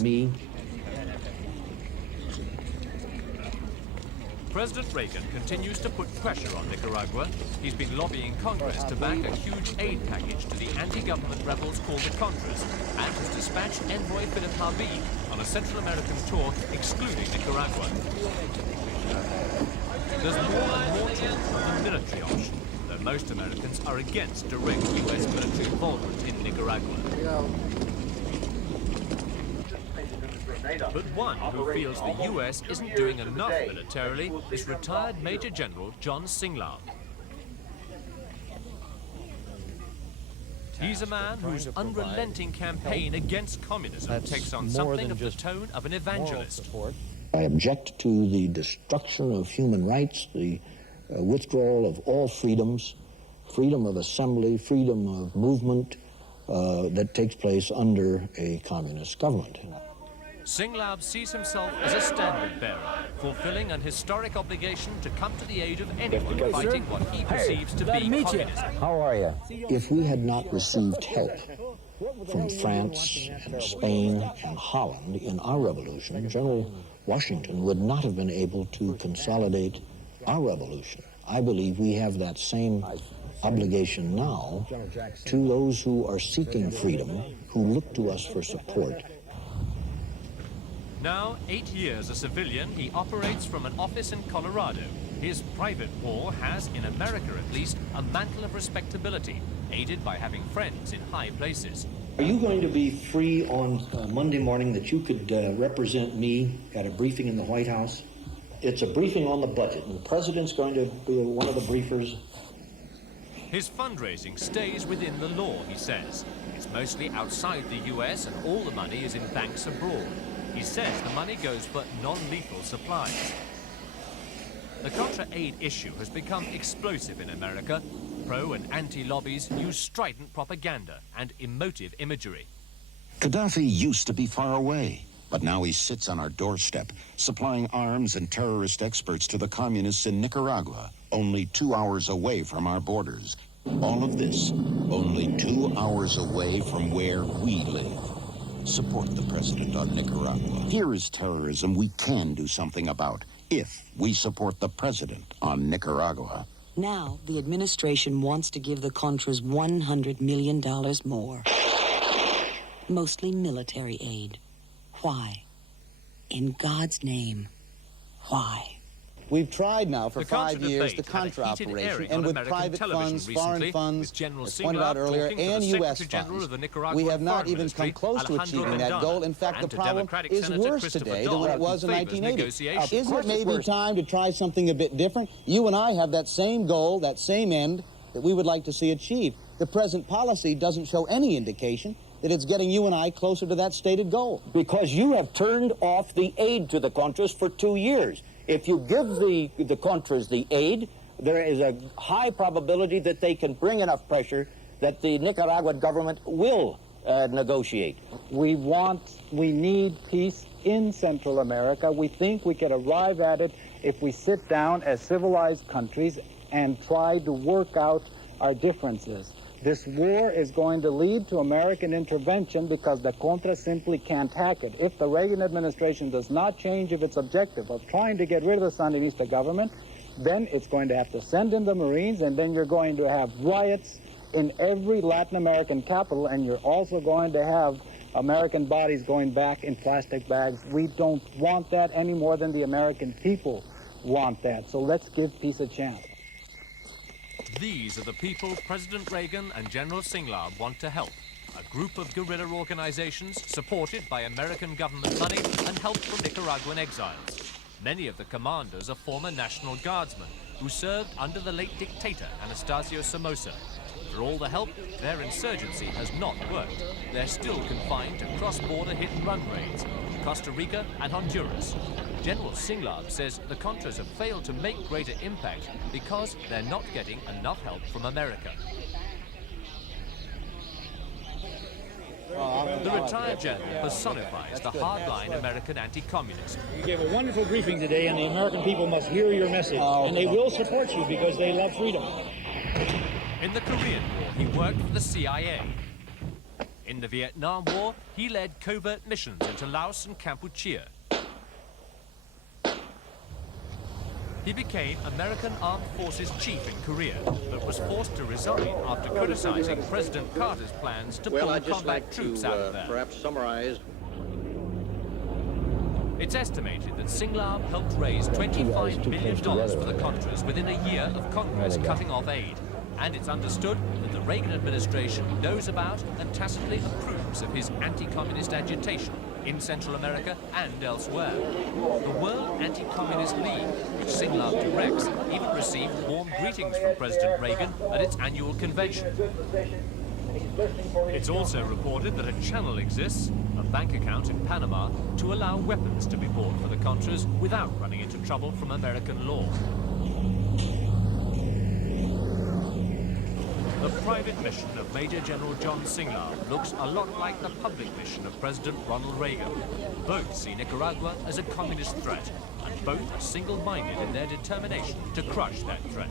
me. President Reagan continues to put pressure on Nicaragua. He's been lobbying Congress to back a huge aid package to the anti-government rebels called the Contras, and has dispatched envoy Philip Habib on a Central American tour excluding Nicaragua. There's more and more talk of a military option, though most Americans are against direct U.S. military involvement in Nicaragua. But one who feels the U.S. isn't doing enough militarily is retired Major General John Singlaub. He's a man whose unrelenting campaign against communism takes on something of the tone of an evangelist. I object to the destruction of human rights, the withdrawal of all freedoms, freedom of assembly, freedom of movement that takes place under a communist government. Singlaub sees himself as a standard-bearer, fulfilling an historic obligation to come to the aid of anyone fighting what he perceives to be communism. How are you? If we had not received help from France and Spain and Holland in our revolution, General Washington would not have been able to consolidate our revolution. I believe we have that same obligation now to those who are seeking freedom, who look to us for support. Now, 8 years a civilian, he operates from an office in Colorado. His private war has, in America at least, a mantle of respectability, aided by having friends in high places. Are you going to be free on Monday morning that you could represent me at a briefing in the White House? It's a briefing on the budget, and the president's going to be one of the briefers. His fundraising stays within the law, he says. It's mostly outside the U.S. and all the money is in banks abroad. He says the money goes for non-lethal supplies. The Contra aid issue has become explosive in America. Pro and anti-lobbies use strident propaganda and emotive imagery. Gaddafi used to be far away, but now he sits on our doorstep, supplying arms and terrorist experts to the communists in Nicaragua, only 2 hours away from our borders. All of this, only 2 hours away from where we live. Support the president on Nicaragua. Here is terrorism we can do something about if we support the president on Nicaragua. Now, the administration wants to give the Contras $100 million more. Mostly military aid. Why? In God's name, why? We've tried now for the 5 years the Contra operation, and with private funds, foreign funds, as pointed out earlier, and U.S. funds, we have not even come close to achieving that goal. In fact, the problem is worse today than when it was in 1980. Isn't it maybe time to try something a bit different? You and I have that same goal, that same end that we would like to see achieved. The present policy doesn't show any indication that it's getting you and I closer to that stated goal. Because you have turned off the aid to the Contras for 2 years. If you give the Contras the aid, there is a high probability that they can bring enough pressure that the Nicaraguan government will negotiate. We need peace in Central America. We think we can arrive at it if we sit down as civilized countries and try to work out our differences. This war is going to lead to American intervention because the Contras simply can't hack it. If the Reagan administration does not change its objective of trying to get rid of the Sandinista government, then it's going to have to send in the Marines, and then you're going to have riots in every Latin American capital, and you're also going to have American bodies going back in plastic bags. We don't want that any more than the American people want that. So let's give peace a chance. These are the people President Reagan and General Singlaub want to help. A group of guerrilla organizations supported by American government money and help from Nicaraguan exiles. Many of the commanders are former National Guardsmen who served under the late dictator Anastasio Somoza. For all the help, their insurgency has not worked. They're still confined to cross-border hit-and-run raids in Costa Rica and Honduras. General Singlaub says the Contras have failed to make greater impact because they're not getting enough help from America. The retired general personifies the hardline American anti-communism. You gave a wonderful briefing today, and the American people must hear your message. And they will support you because they love freedom. In the Korean War, he worked for the CIA. In the Vietnam War, he led covert missions into Laos and Kampuchea. He became American Armed Forces chief in Korea, but was forced to resign after criticizing President Carter's plans to pull combat troops out of there. Perhaps summarize. It's estimated that Singlaub helped raise $25 million for the Contras within a year of Congress cutting off aid. And it's understood that the Reagan administration knows about and tacitly approves of his anti-communist agitation in Central America and elsewhere. The World Anti-Communist League, which Singlaub directs, even received warm greetings from President Reagan at its annual convention. It's also reported that a channel exists, a bank account in Panama, to allow weapons to be bought for the Contras without running into trouble from American law. The private mission of Major General John Singlaub looks a lot like the public mission of President Ronald Reagan. Both see Nicaragua as a communist threat, and both are single-minded in their determination to crush that threat.